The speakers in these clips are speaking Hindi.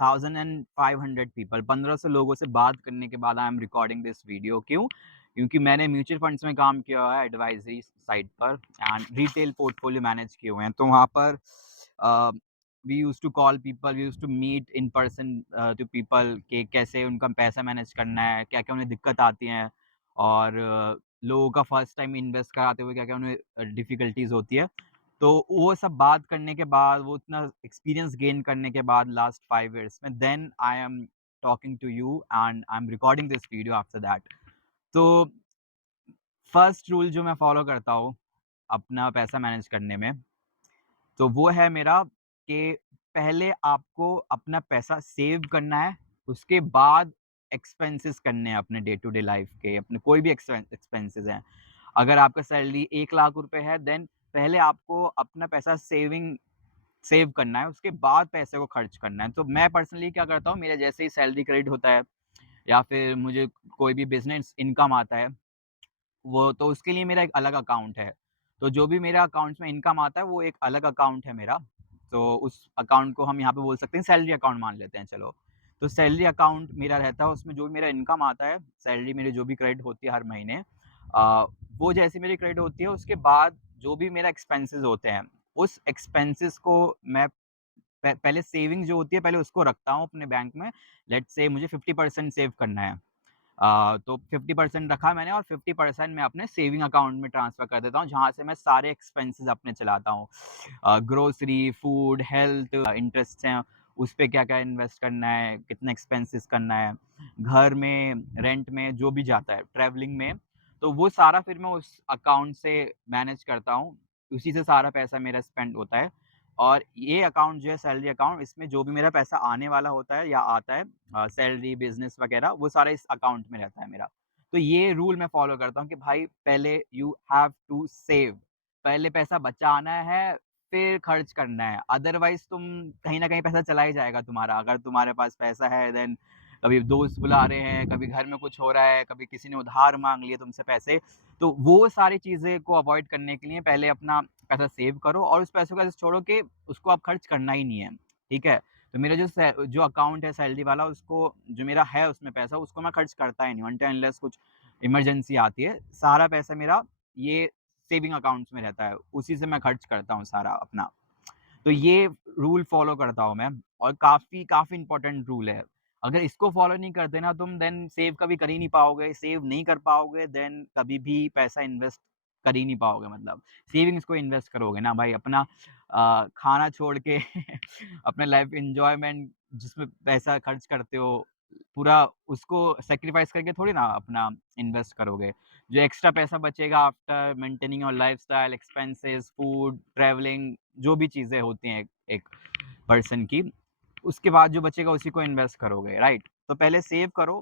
1500 पीपल, 1500 लोगों से बात करने के बाद आई एम रिकॉर्डिंग दिस वीडियो। क्यों? क्योंकि मैंने म्यूचुअल फंड्स में काम किया हुआ है एडवाइजरी साइड पर एंड रिटेल पोर्टफोलियो मैनेज किए हुए हैं। तो वहाँ पर we used to call people, we used to meet in person to people कि कैसे उनका पैसा मैनेज करना है, क्या-क्या उन्हें दिक्कत आती हैं और लोगों का फर्स्ट टाइम इन्वेस्ट कराते हुए क्या-क्या उन्हें डिफ़िकल्टीज़ होती है। तो वो सब बात करने के बाद, वो इतना एक्सपीरियंस गेन करने के बाद लास्ट 5 इयर्स में then I am talking to you and I am recording this video after that. तो फर्स्ट रूल जो मैं फॉलो करता हूँ अपना पैसा मैनेज करने में, तो वो है मेरा कि पहले आपको अपना पैसा सेव करना है, उसके बाद एक्सपेंसेस करने हैं अपने डे टू डे लाइफ के, अपने कोई भी एक्सपेंसेस हैं। अगर आपका सैलरी 1 लाख रुपए है देन पहले आपको अपना पैसा सेव करना है, उसके बाद पैसे को खर्च करना है। तो मैं पर्सनली क्या करता हूँ, मेरा जैसे ही सैलरी क्रेडिट होता है या फिर मुझे कोई भी बिज़नेस इनकम आता है, वो तो उसके लिए मेरा एक अलग अकाउंट है। तो जो भी मेरा अकाउंट्स में इनकम आता है, वो एक अलग अकाउंट है मेरा। तो उस अकाउंट को हम यहाँ पे बोल सकते हैं सैलरी अकाउंट मान लेते हैं चलो। तो सैलरी अकाउंट मेरा रहता है, उसमें जो भी मेरा इनकम आता है, सैलरी मेरी जो भी क्रेडिट होती है हर महीने वो जैसे मेरी क्रेडिट होती है, उसके बाद जो भी मेरा एक्सपेंसेस होते हैं, उस एक्सपेंसेस को मैं पहले सेविंग जो होती है, पहले उसको रखता हूँ अपने बैंक में। लेट्स से मुझे 50% सेव करना है। तो 50% रखा मैंने और 50% मैं अपने सेविंग अकाउंट में ट्रांसफ़र कर देता हूँ, जहाँ से मैं सारे एक्सपेंसेस अपने चलाता हूँ। ग्रोसरी, फूड, हेल्थ, इंटरेस्ट हैं, उस पे क्या-क्या इन्वेस्ट करना है, कितने एक्सपेंसेस करना है, घर में, रेंट में, जो भी जाता है, ट्रैवलिंग में, तो वो सारा फिर मैं उस अकाउंट से मैनेज करता हूँ। उसी से सारा पैसा मेरा स्पेंड होता है और ये अकाउंट जो है सैलरी अकाउंट, इसमें जो भी मेरा पैसा आने वाला होता है या आता है सैलरी, बिज़नेस वगैरह, वो सारा इस अकाउंट में रहता है मेरा। तो ये रूल मैं फ़ॉलो करता हूँ कि भाई पहले यू हैव टू सेव, पहले पैसा बचाना है, फिर खर्च करना है। अदरवाइज़ तुम कहीं न कहीं पैसा चला ही जाएगा तुम्हारा। अगर तुम्हारे पास पैसा है देन कभी दोस्त बुला रहे हैं, कभी घर में कुछ हो रहा है, कभी किसी ने उधार माँग लिए तुमसे पैसे, तो वो सारी चीज़ें को अवॉइड करने के लिए पहले अपना पैसा सेव करो और उस पैसों को ऐसे छोड़ो कि उसको आप खर्च करना ही नहीं है, ठीक है? तो मेरा जो अकाउंट है सैलरी वाला उसको जो मेरा है उसमें पैसा उसको मैं खर्च करता ही नहीं हूँ अनटिल अनलेस कुछ इमरजेंसी आती है। सारा पैसा मेरा ये सेविंग अकाउंट्स में रहता है, उसी से मैं खर्च करता हूँ सारा अपना। तो ये रूल फ़ॉलो करता हूँ मैं और काफ़ी काफ़ी इम्पोर्टेंट रूल है। अगर इसको फ़ॉलो नहीं करते ना तुम देन सेव कभी कर ही नहीं पाओगे, सेव नहीं कर पाओगे देन कभी भी पैसा इन्वेस्ट कर ही नहीं पाओगे मतलब। सेविंग्स को इन्वेस्ट करोगे ना भाई अपना खाना छोड़ के अपना लाइफ़ एन्जॉयमेंट जिसमें पैसा खर्च करते हो, पूरा उसको सैक्रिफ़ाइस करके थोड़ी ना अपना इन्वेस्ट करोगे। जो एक्स्ट्रा पैसा बचेगा after maintaining your lifestyle, expenses, food, travelling जो भी चीज़ें होती हैं एक पर्सन की, उसके बाद जो बचेगा उसी को इन्वेस्ट करोगे, राइट? तो पहले सेव करो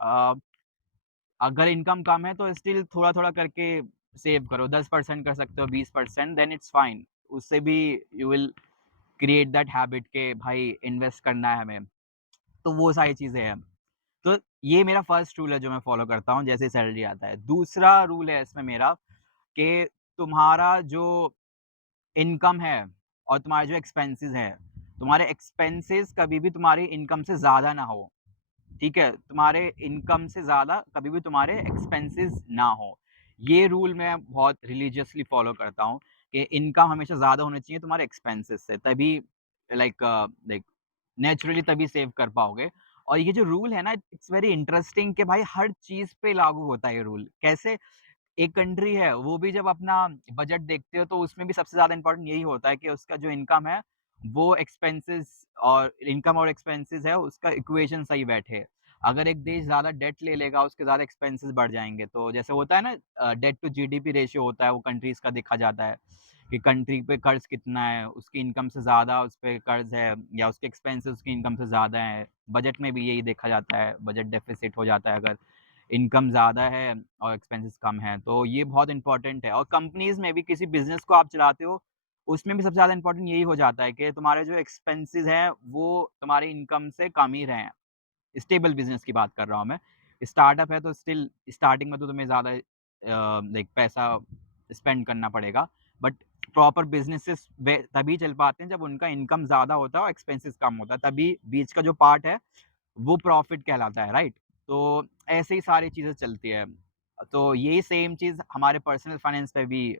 अ, अगर इनकम कम है तो स्टिल थोड़ा-थोड़ा करके सेव करो, 10% कर सकते हो, 20% देन इट्स फाइन। उससे भी you will create that habit के भाई इन्वेस्ट करना है हमें, तो वो सारी चीज़ें हैं। तो ये मेरा फर्स्ट रूल है जो मैं फॉलो करता हूँ जैसे सैलरी आता है। दूसरा रूल है इसमें मेरा कि तुम्हारा जो इनकम है और तुम्हारे जो एक्सपेंसेस हैं, तुम्हारे एक्सपेंसेस कभी भी तुम्हारी इनकम से ज़्यादा ना हो, ठीक है? तुम्हारे इनकम से ज़्यादा कभी भी तुम्हारे एक्सपेंसेस ना हो। ये रूल मैं बहुत रिलीजियसली फॉलो करता हूँ कि इनकम हमेशा ज़्यादा होनी चाहिए तुम्हारे एक्सपेंसेस से, तभी लाइक नेचुरली तभी सेव कर पाओगे। और ये जो रूल है ना इट्स वेरी इंटरेस्टिंग कि भाई हर चीज़ पे लागू होता है ये रूल। कैसे? एक कंट्री है, वो भी जब अपना बजट देखते हो तो उसमें भी सबसे ज़्यादा इम्पोर्टेंट यही होता है कि उसका जो इनकम है, वो एक्सपेंसेस और इनकम और एक्सपेंसेस है, उसका इक्वेशन सही बैठे। अगर एक देश ज़्यादा डेट ले लेगा, उसके ज़्यादा एक्सपेंसेस बढ़ जाएँगे। तो जैसे होता है ना डेट टू जीडीपी रेशियो होता है, वो कंट्रीज़ का देखा जाता है कि कंट्री पे कर्ज़ कितना है, उसकी इनकम से ज़्यादा उस पे कर्ज़ है या उसके एक्सपेंसेस उसकी इनकम से ज़्यादा है। बजट में भी यही देखा जाता है, बजट डेफ़िसिट हो जाता है अगर इनकम ज़्यादा है और एक्सपेंसेस कम है, तो ये बहुत इम्पोर्टेंट है और कंपनीज़ में भी किसी बिज़नेस को आप चलाते हो, उसमें भी सबसे ज़्यादा इम्पोर्टेंट यही हो जाता है कि तुम्हारे जो एक्सपेंसेस हैं, वो तुम्हारी इनकम से कम ही रहें। स्टेबल बिज़नेस की बात कर रहा हूँ मैं। स्टार्टअप है तो स्टिल स्टार्टिंग में तो तुम्हें ज़्यादा लाइक पैसा स्पेंड करना पड़ेगा, बट प्रॉपर बिज़नेसेस वे तभी चल पाते हैं जब उनका इनकम ज़्यादा होता है और एक्सपेंसेस कम होता है, तभी बीच का जो पार्ट है, वो प्रॉफ़िट कहलाता है, राइट? तो ऐसे ही सारी चीज़ें चलती है। तो यही सेम चीज़ हमारे पर्सनल फाइनेंस पे भी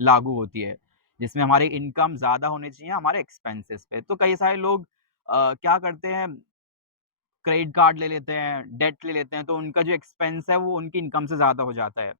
लागू होती है, जिसमें हमारी इनकम ज़्यादा होनी चाहिए हमारे एक्सपेंसेस पे। तो कई सारे लोग क्या करते हैं, क्रेडिट कार्ड ले लेते हैं, डेट ले लेते हैं, तो उनका जो एक्सपेंस है वो उनकी इनकम से ज़्यादा हो जाता है।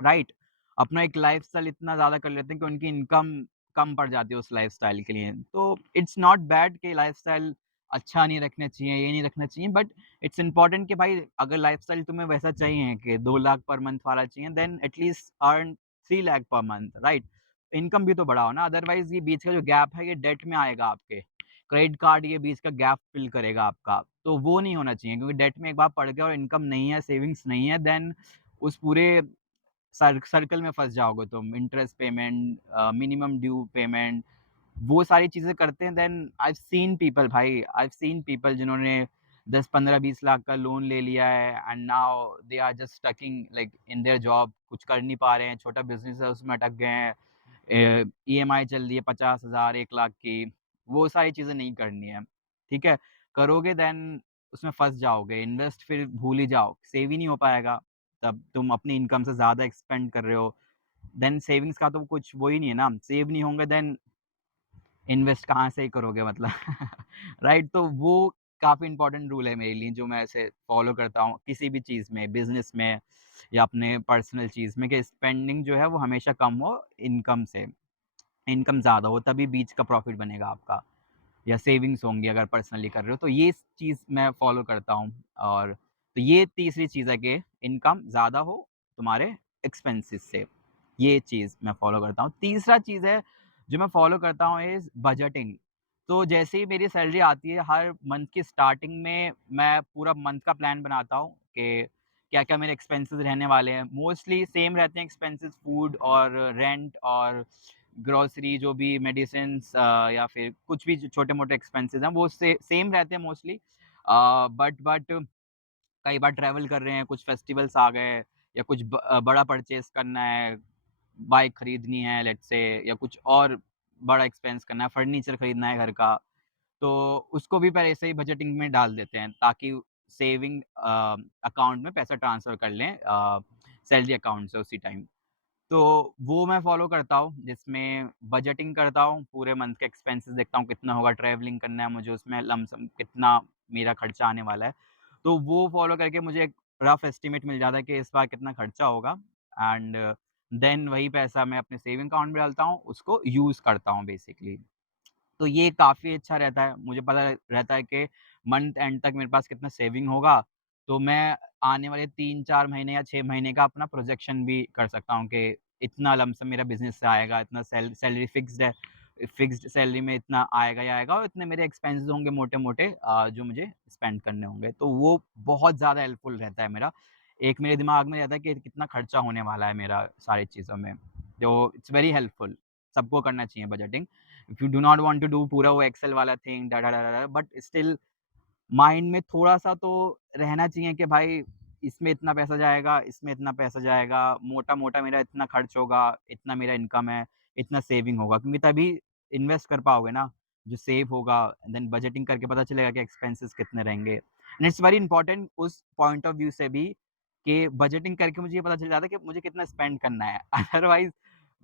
राइट? अपना एक लाइफ़स्टाइल इतना ज़्यादा कर लेते हैं कि उनकी इनकम कम पड़ जाती है उस लाइफ़स्टाइल के लिए। तो इट्स नॉट बैड कि लाइफ़स्टाइल अच्छा नहीं रखना चाहिए, ये नहीं रखना चाहिए, बट इट्स इम्पोर्टेंट कि भाई अगर लाइफ़स्टाइल तुम्हें वैसा चाहिए कि 2 लाख पर मंथ वाला चाहिए, then at least earn 3 lakh per month, right? Income भी तो बढ़ाओ ना, अदरवाइज़ ये बीच का जो गैप है ये डेट में आएगा आपके। क्रेडिट कार्ड ये बीच का गैप फ़िल करेगा आपका, तो वो नहीं होना चाहिए क्योंकि डेट में एक बार पड़ गया और इनकम नहीं है, सेविंग्स नहीं है, देन उस पूरे सर्कल में फँस जाओगे तुम, interest payment minimum due payment, वो सारी चीज़ें करते हैं, then I have seen people भाई, आई हैव सीन पीपल जिन्होंने 10, 15, 20 लाख का लोन ले लिया है and now they are just stucking like in their job, कुछ कर नहीं पा रहे हैं, छोटा बिज़नेस है उसमें अटक गए हैं। ईएमआई चल रही है 50,000, 1 लाख की, वो सारी चीज़ें नहीं करनी है, ठीक है? करोगे देन उसमें फँस जाओगे, इन्वेस्ट फिर भूल ही जाओ, सेव ही नहीं हो पाएगा, तब तुम अपनी इनकम से ज़्यादा एक्सपेंड कर रहे हो, देन सेविंग्स का तो कुछ वो ही नहीं है ना, सेव नहीं होंगे देन इन्वेस्ट कहाँ से ही करोगे मतलब राइट? तो वो काफ़ी इम्पोर्टेंट रूल है मेरे लिए जो मैं ऐसे फॉलो करता हूँ किसी भी चीज़ में, बिज़नेस में या अपने पर्सनल चीज़ में कि स्पेंडिंग जो है वो हमेशा कम हो इनकम से। इनकम ज़्यादा हो तभी बीच का प्रॉफ़िट बनेगा आपका या सेविंग्स होंगी अगर पर्सनली कर रहे हो, तो ये चीज़ मैं फ़ॉलो करता हूँ और तो ये तीसरी चीज़ है कि इनकम ज़्यादा हो तुम्हारे एक्सपेंसेस से, ये चीज़ मैं फ़ॉलो करता हूँ। तीसरा चीज़ है जो मैं फ़ॉलो करता हूँ इज़ बजटिंग। तो जैसे ही मेरी सैलरी आती है हर मंथ की स्टार्टिंग में मैं पूरा मंथ का प्लान बनाता हूँ कि क्या-क्या मेरे एक्सपेंसेस रहने वाले हैं। मोस्टली सेम रहते हैं एक्सपेंसेस फूड और रेंट और ग्रोसरी जो भी मेडिसिन्स या फिर कुछ भी जो छोटे-मोटे एक्सपेंसेस हैं वो सेम रहते हैं मोस्टली। बट कई बार ट्रैवल कर रहे हैं, कुछ फेस्टिवल्स आ गए या कुछ बड़ा परचेज़ करना है, बाइक खरीदनी है लेट्स से या कुछ और बड़ा एक्सपेंस करना है, फर्नीचर खरीदना है घर का, तो उसको भी पहले से ही बजटिंग में डाल देते हैं ताकि सेविंग अकाउंट में पैसा ट्रांसफ़र कर लें सैलरी अकाउंट से उसी टाइम। तो वो मैं फ़ॉलो करता हूँ, जिसमें बजटिंग करता हूँ, पूरे मंथ के एक्सपेंसेस देखता हूँ कितना होगा, ट्रैवलिंग करना है मुझे उसमें लमसम कितना मेरा खर्चा आने वाला है। तो वो फ़ॉलो करके मुझे एक रफ़ एस्टीमेट मिल जाता है कि इस बार कितना खर्चा होगा एंड देन वही पैसा मैं अपने सेविंग अकाउंट में डालता हूँ, उसको यूज़ करता हूँ बेसिकली। तो ये काफ़ी अच्छा रहता है। मुझे पता रहता है कि मंथ एंड तक मेरे पास कितना सेविंग होगा, तो मैं आने वाले 3-4 महीने या 6 महीने का अपना प्रोजेक्शन भी कर सकता हूँ कि इतना लमसम मेरा बिज़नेस से आएगा, इतना सैलरी फ़िक्स्ड है, फ़िक्स्ड सैलरी में इतना आएगा ही आएगा और इतने मेरे एक्सपेंसेस होंगे मोटे-मोटे जो मुझे स्पेंड करने होंगे। तो वो बहुत ज़्यादा हेल्पफुल रहता है मेरा। एक मेरे दिमाग में रहता है कि कितना खर्चा होने वाला है मेरा सारी चीज़ों में। तो इट्स वेरी हेल्पफुल। सबको करना चाहिए budgeting. If you do not want to do पूरा वो एक्सेल वाला थिंग बट स्टिल माइंड में थोड़ा-सा तो रहना चाहिए कि भाई इसमें इतना पैसा जाएगा, इसमें इतना पैसा जाएगा, मोटा-मोटा मेरा इतना खर्च होगा, इतना मेरा इनकम है, इतना सेविंग होगा क्योंकि तभी इन्वेस्ट कर पाओगे ना, जो सेव होगा देन बजटिंग करके पता चलेगा कि एक्सपेंसेस कितने रहेंगे। एंड इट्स वेरी इंपोर्टेंट उस पॉइंट ऑफ व्यू से भी कि बजटिंग करके मुझे ये पता चल जाता है कि मुझे कितना स्पेंड करना है। अदरवाइज़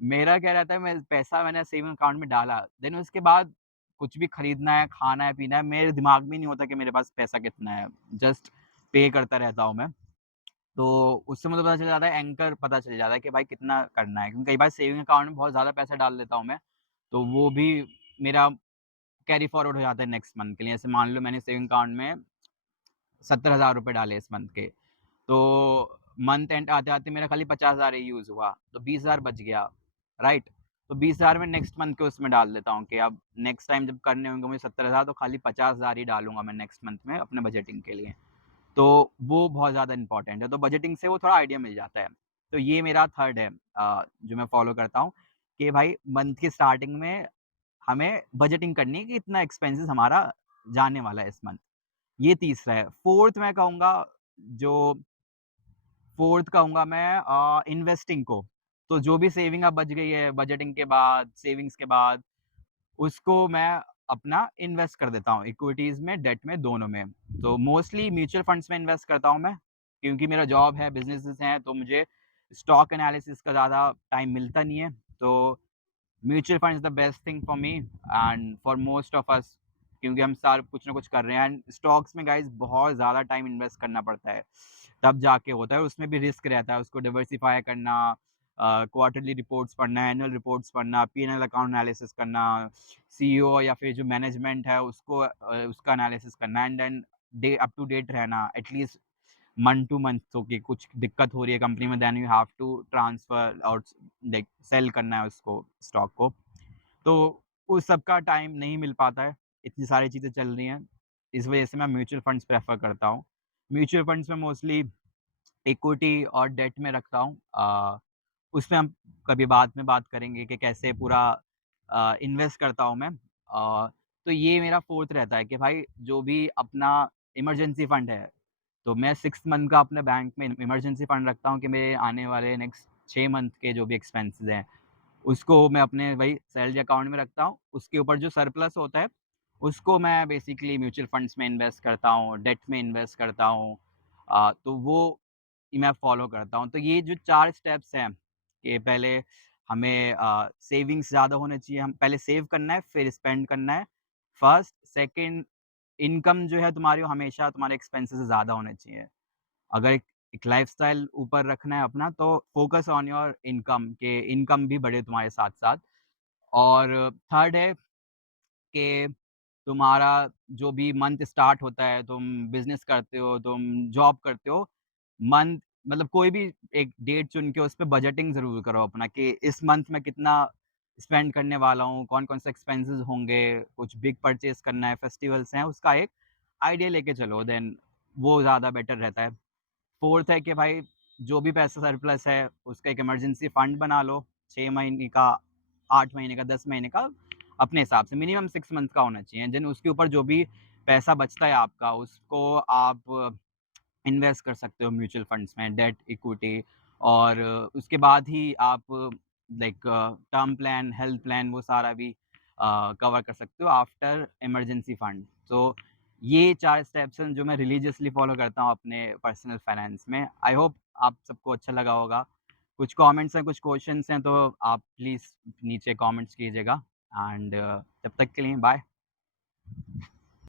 मेरा क्या रहता है मैं पैसा मैंने सेविंग अकाउंट में डाला, देन उसके बाद कुछ भी खरीदना है, खाना है, पीना है, मेरे दिमाग में नहीं होता कि मेरे पास पैसा कितना है। जस्ट पे करता रहता हूँ मैं। तो उससे मुझे पता चल जाता है एंकर पता चल जाता है कि भाई कितना करना है। क्योंकि कई बार सेविंग अकाउंट में बहुत ज़्यादा पैसा डाल देता हूँ मैं, तो वो भी मेरा कैरी फॉरवर्ड हो जाता है नेक्स्ट मंथ के लिए। जैसे मान लो मैंने सेविंग अकाउंट में 70,000 रुपए डाले इस मंथ के, तो मंथ एंड आते-आते मेरा खाली 50,000 ही यूज़ हुआ, तो 20,000 बच गया, राइट? तो 20,000 मैं नेक्स्ट मंथ के उसमें डाल देता हूँ कि अब नेक्स्ट टाइम जब करने होंगे मुझे 70,000 तो खाली 50,000 ही डालूँगा मैं नेक्स्ट मंथ में अपने बजटिंग के लिए। तो वो बहुत ज़्यादा इम्पोर्टेंट है, तो बजटिंग से वो थोड़ा आइडिया मिल जाता है। तो ये मेरा 3rd है जो मैं फ़ॉलो करता हूँ कि भाई मंथ की स्टार्टिंग में हमें बजटिंग करनी है कि इतना एक्सपेंसेस हमारा जाने वाला है इस मंथ। ये तीसरा है। 4th मैं कहूँगा जो 4th कहूँगा मैं इन्वेस्टिंग को। तो जो भी सेविंग अब बच गई है बजटिंग के बाद, सेविंग्स के बाद, उसको मैं अपना इन्वेस्ट कर देता हूँ, इक्विटीज़ में, डेट में, दोनों में। तो मोस्टली म्यूचुअल फंड्स में इन्वेस्ट करता हूँ मैं, क्योंकि मेरा जॉब है, बिज़नेसेस हैं, तो मुझे स्टॉक एनालिसिस का ज़्यादा टाइम मिलता नहीं है। तो mutual fund is the best thing for me and for most of us, क्योंकि हम सारे कुछ ना कुछ कर रहे हैं एंड स्टॉक्स में गाइस बहुत ज़्यादा टाइम इन्वेस्ट करना पड़ता है, तब जाके होता है। उसमें भी रिस्क रहता है, उसको डाइवर्सिफ़ाई करना, क्वार्टरली रिपोर्ट्स पढ़ना, एनुअल रिपोर्ट्स पढ़ना, पी&एल अकाउंट एनालिसिस करना, सीईओ या फिर जो मैनेजमेंट है उसको उसका एनालिसिस करना and then up to date रहना एटलीस्ट मंथ टू मंथ। तो कि कुछ दिक्कत हो रही है कंपनी में, then you have to transfer और लाइक सेल करना है उसको, स्टॉक को। तो उस सब का टाइम नहीं मिल पाता है, इतनी सारी चीज़ें चल रही हैं, इस वजह से मैं म्यूचुअल फंड्स प्रेफ़र करता हूँ। म्यूचुअल फंड्स में मोस्टली इक्विटी और डेट में रखता हूँ। उसमें हम कभी बाद में बात करेंगे कि कैसे पूरा इन्वेस्ट करता हूँ मैं। तो ये मेरा 4th रहता है कि भाई जो भी अपना इमरजेंसी फंड है, तो मैं 6 मंथ का अपने बैंक में इमरजेंसी फंड रखता हूँ कि मेरे आने वाले नेक्स्ट 6 मंथ के जो भी एक्सपेंसेस हैं, उसको मैं अपने वही सैलरी अकाउंट में रखता हूँ। उसके ऊपर जो सरप्लस होता है, उसको मैं बेसिकली म्यूचुअल फंड्स में इन्वेस्ट करता हूँ, डेट में इन्वेस्ट करता हूँ। तो वो मैं फ़ॉलो करता हूँ। तो ये जो 4 स्टेप्स हैं कि पहले हमें सेविंग्स ज़्यादा होने चाहिए, हम पहले सेव करना है, फिर स्पेंड करना है। फर्स्ट, सेकंड, इनकम जो है तुम्हारी वो हमेशा तुम्हारे एक्सपेंसेस से ज़्यादा होने चाहिए। अगर एक लाइफ़स्टाइल ऊपर रखना है अपना, तो फ़ोकस ऑन योर इनकम, कि इनकम भी बढ़े तुम्हारे साथ-साथ। और थर्ड है कि तुम्हारा जो भी मंथ स्टार्ट होता है, तुम बिज़नेस करते हो, तुम जॉब करते हो, मंथ मतलब कोई भी एक डेट चुन के उस पे बजटिंग ज़रूर करो अपना, कि इस मंथ में कितना स्पेंड करने वाला हूँ, कौन-कौन से एक्सपेंसेस होंगे, कुछ बिग परचेज़ करना है, फेस्टिवल्स हैं, उसका एक आइडिया लेके चलो, देन वो ज़्यादा बेटर रहता है। 4th है कि भाई जो भी पैसा सरप्लस है, उसका एक इमरजेंसी फंड बना लो, 6 महीने का, 8 महीने का, 10 महीने का, अपने हिसाब से मिनिमम 6 मंथ का होना चाहिए। देन उसके ऊपर जो भी पैसा बचता है आपका, उसको आप इन्वेस्ट कर सकते हो म्यूचुअल फंड्स में, डेट, इक्विटी। और उसके बाद ही आप like term plan, health plan, वो सारा भी कवर कर सकते हो आफ्टर इमरजेंसी फंड। तो ये 4 स्टेप्स हैं जो मैं रिलीजियसली फॉलो करता हूँ अपने पर्सनल फाइनेंस में। आई होप आप सबको अच्छा लगा होगा। कुछ कमेंट्स हैं, कुछ क्वेश्चन्स हैं, तो आप प्लीज़ नीचे कमेंट्स कीजिएगा एंड तब तक के लिए बाय।